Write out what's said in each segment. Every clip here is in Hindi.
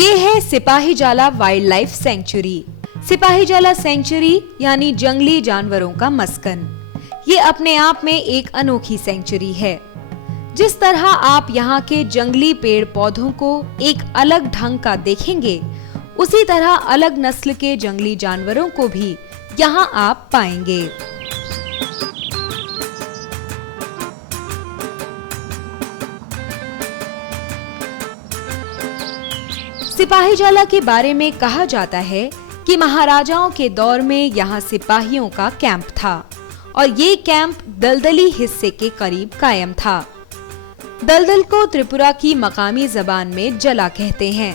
ये है Sipahijala wildlife sanctuary. Sipahijala sanctuary यानी जंगली जानवरों का मस्कन। ये अपने आप में एक अनोखी सेंचुरी है। जिस तरह आप यहाँ के जंगली पेड़ पौधों को एक अलग ढंग का देखेंगे, उसी तरह अलग नस्ल के जंगली जानवरों को भी यहाँ आप पाएंगे। सिपाहीजाला के बारे में कहा जाता है कि महाराजाओं के दौर में यहाँ सिपाहियों का कैंप था और ये कैंप दलदली हिस्से के करीब कायम था। दलदल को त्रिपुरा की मकामी जबान में जला कहते हैं।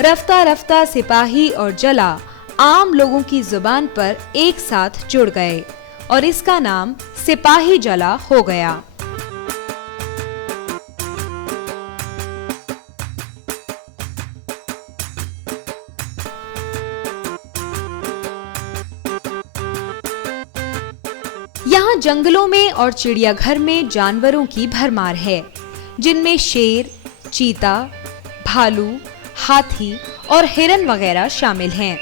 रफ्ता रफ्ता सिपाही और जला आम लोगों की जुबान पर एक साथ जुड़ गए और इसका नाम सिपाहीजाला हो गया। यहाँ जंगलों में और चिड़ियाघर में जानवरों की भरमार है, जिनमें शेर, चीता, भालू, हाथी और हिरन वगैरह शामिल हैं।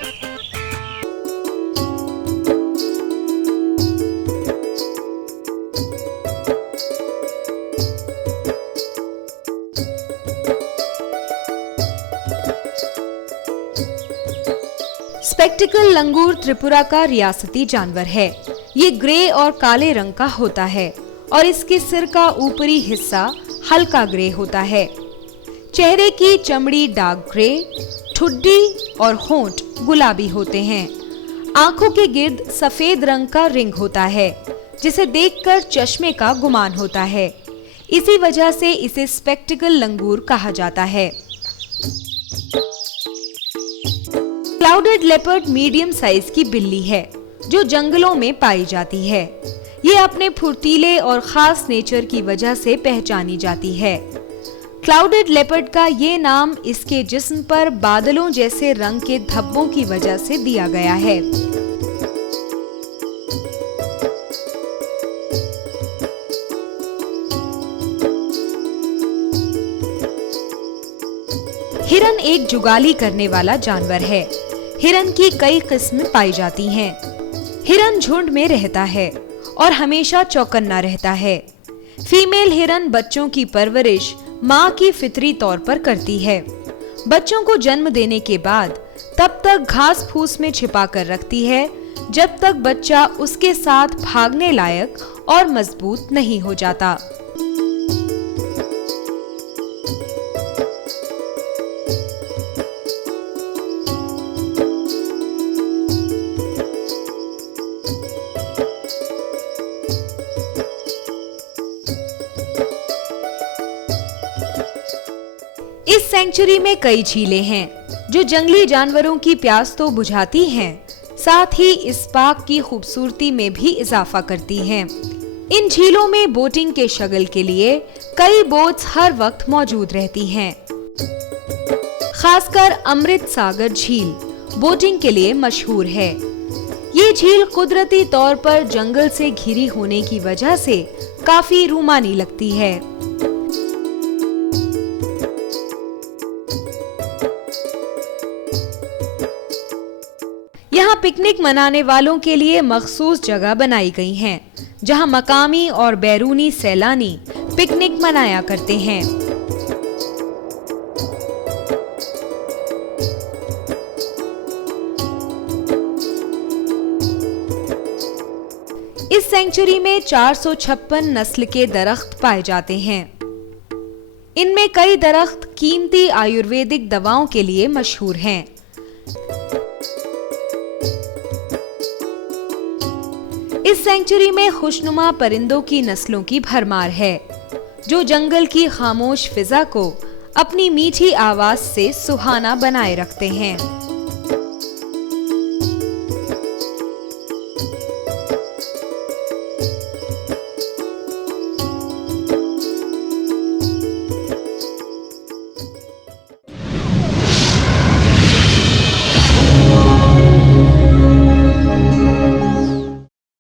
स्पेक्टिकल लंगूर त्रिपुरा का रियासती जानवर है। ये ग्रे और काले रंग का होता है और इसके सिर का ऊपरी हिस्सा हल्का ग्रे होता है। चेहरे की चमड़ी डार्क ग्रे, ठुड्डी और होंठ गुलाबी होते हैं। आंखों के गिर्द सफेद रंग का रिंग होता है, जिसे देखकर चश्मे का गुमान होता है। इसी वजह से इसे स्पेक्टिकल लंगूर कहा जाता है। क्लाउडेड लेपर्ड मीडियम साइज की बिल्ली है जो जंगलों में पाई जाती है। ये अपने फुर्तीले और खास नेचर की वजह से पहचानी जाती है। क्लाउडेड लेपर्ड का ये नाम इसके जिस्म पर बादलों जैसे रंग के धब्बों की वजह से दिया गया है। हिरन एक जुगाली करने वाला जानवर है। हिरन की कई किस्में पाई जाती हैं। हिरन झुंड में रहता है और हमेशा चौकन्ना रहता है। फीमेल हिरन बच्चों की परवरिश माँ की फितरी तौर पर करती है। बच्चों को जन्म देने के बाद तब तक घास फूस में छिपा कर रखती है जब तक बच्चा उसके साथ भागने लायक और मजबूत नहीं हो जाता। इस सेंचुरी में कई झीलें हैं जो जंगली जानवरों की प्यास तो बुझाती हैं, साथ ही इस पार्क की खूबसूरती में भी इजाफा करती हैं। इन झीलों में बोटिंग के शगल के लिए कई बोट्स हर वक्त मौजूद रहती हैं। खासकर अमृत सागर झील बोटिंग के लिए मशहूर है। ये झील कुदरती तौर पर जंगल से घिरी होने की वजह से काफी रूमानी लगती है। यहाँ पिकनिक मनाने वालों के लिए मखसूस जगह बनाई गई हैं, जहाँ मकामी और बैरूनी सैलानी पिकनिक मनाया करते हैं। इस सेंचुरी में 456 नस्ल के दरख्त पाए जाते हैं। इनमें कई दरख्त कीमती आयुर्वेदिक दवाओं के लिए मशहूर हैं। इस सेंचुरी में खुशनुमा परिंदों की नस्लों की भरमार है, जो जंगल की खामोश फिजा को अपनी मीठी आवाज से सुहाना बनाए रखते हैं।